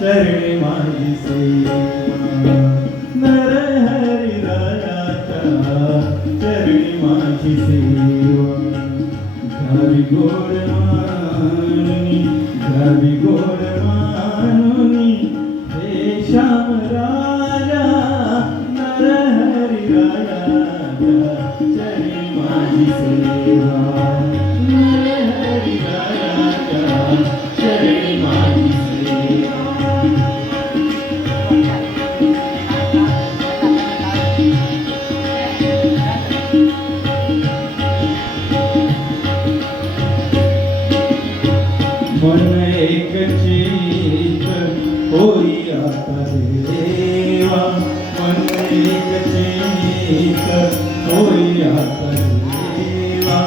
ಕರುಣೆ ಮಾಡಿ ನರ ಹರಿದಾತ ಕರುಣೆ ಮಾಡಿ ಸೇವಾ ಗೋಡ मन एक चित होई आता देवा. मन एक चित होई आता देवा.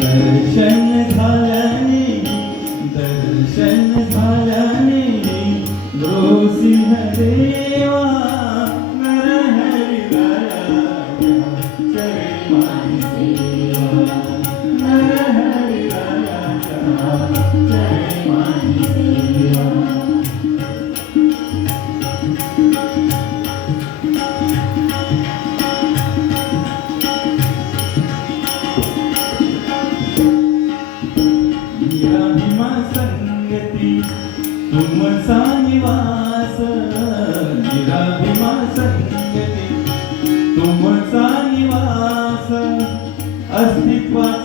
दर्शन झाल्याने दर्शन झाल्याने नृसिंह तुमचा निवास निराभिमा संगती तुमचा निवास अस्तित्वाचा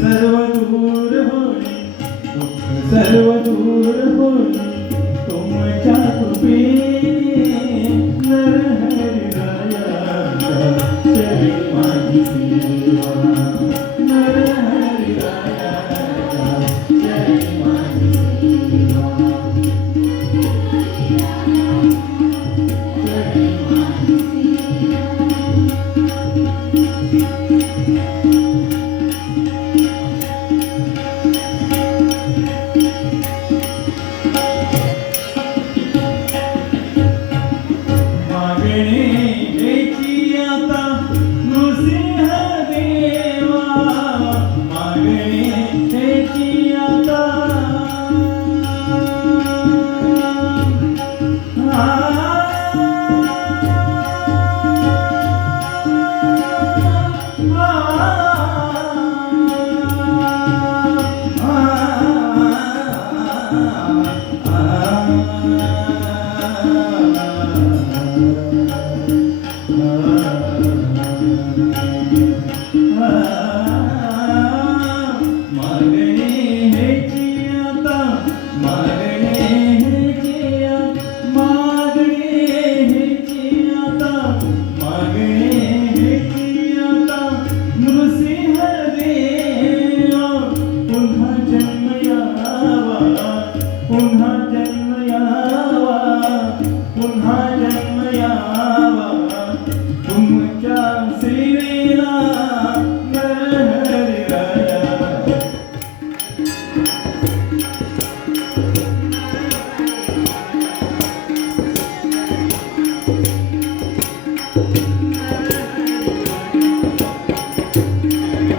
सर्व दूर होणे सर्व दूर होणे. Thank you. Beni